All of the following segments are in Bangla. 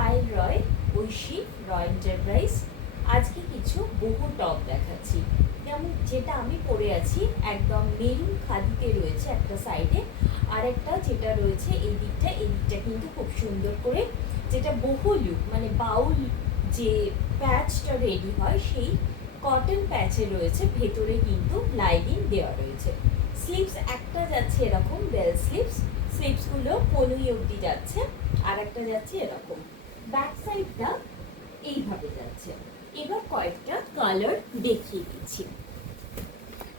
পায়েল রয়, ঐশী রয় এন্টারপ্রাইজ। আজকে কিছু বহু টপ দেখাচ্ছি, যেমন যেটা আমি পরে আছি একদম মেরুন খাদিতে রয়েছে একটা সাইডে, আর একটা যেটা রয়েছে এই দিকটা কিন্তু খুব সুন্দর করে, যেটা বহু লুক মানে বাউল যে প্যাচটা রেডি হয় সেই কটন প্যাচে রয়েছে, ভেতরে কিন্তু লাইনিং দেওয়া রয়েছে। স্লিভস একটা যাচ্ছে এরকম বেল স্লিভস, স্লিভসগুলো 15 অবধি যাচ্ছে, আর একটা যাচ্ছে এরকম। ব্যাক সাইডটা এইভাবে যাচ্ছে। এবার কয়েকটা কালার দেখিয়ে দিচ্ছি।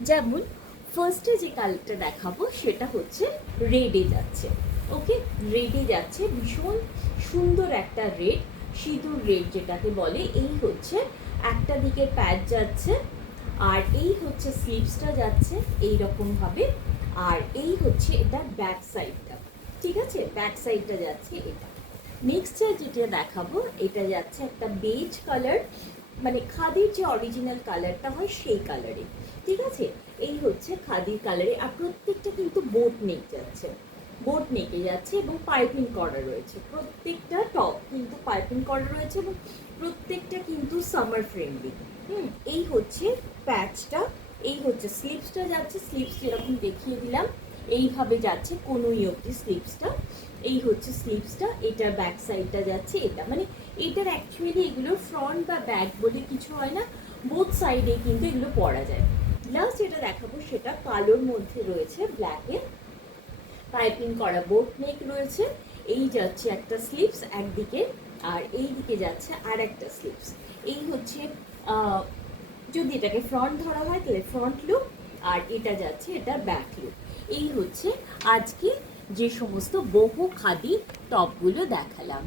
যেমন ফার্স্টে যে কালারটা দেখাবো সেটা হচ্ছে রেডে যাচ্ছে। ওকে, রেডে যাচ্ছে, ভীষণ সুন্দর একটা রেড, সিঁদুর রেড যেটাকে বলে। এই হচ্ছে একটা দিকে প্যাচ যাচ্ছে, আর এই হচ্ছে স্লিভসটা যাচ্ছে এই রকম ভাবে, আর এই হচ্ছে এটা ব্যাক সাইডটা। ঠিক আছে, ব্যাক সাইডটা যাচ্ছে এটা। নেক্সট যেটা দেখাবো এটা যাচ্ছে একটা বেজ কালার, মানে খাদির যে অরিজিনাল কালারটা হয় সেই কালারে। ঠিক আছে, এই হচ্ছে খাদির কালারে, আর প্রত্যেকটা কিন্তু বোট নেক যাচ্ছে, বোট নেকে যাচ্ছে এবং পাইপিং করা রয়েছে। প্রত্যেকটা টপ কিন্তু পাইপিং করা রয়েছে এবং প্রত্যেকটা কিন্তু সামার ফ্রেন্ডলি। এই হচ্ছে প্যাচটা, এই হচ্ছে স্লিভসটা যাচ্ছে, স্লিভস যেরকম দেখিয়ে দিলাম এইভাবে যাচ্ছে কোনোই অবধি স্লিভসটা। এই হচ্ছে স্লিভসটা, এটার ব্যাক সাইডটা যাচ্ছে এটা, মানে এটার অ্যাকচুয়ালি এগুলোর ফ্রন্ট বা ব্যাক বলে কিছু হয় না, বোথ সাইডে কিন্তু এগুলো পরা যায়। লাস্ট যেটা দেখাবো সেটা কালোর মধ্যে রয়েছে, ব্ল্যাকে পাইপিং করা বোট নেক রয়েছে। এই যাচ্ছে একটা স্লিভস একদিকে, আর এই দিকে যাচ্ছে আর একটা স্লিভস। এই হচ্ছে যদি এটাকে ফ্রন্ট ধরা হয় তাহলে ফ্রন্ট লুক, আর এটা যাচ্ছে এটা ব্যাক লুক। এই হচ্ছে আজকে যে সমস্ত বহু খাদি টপগুলো দেখালাম।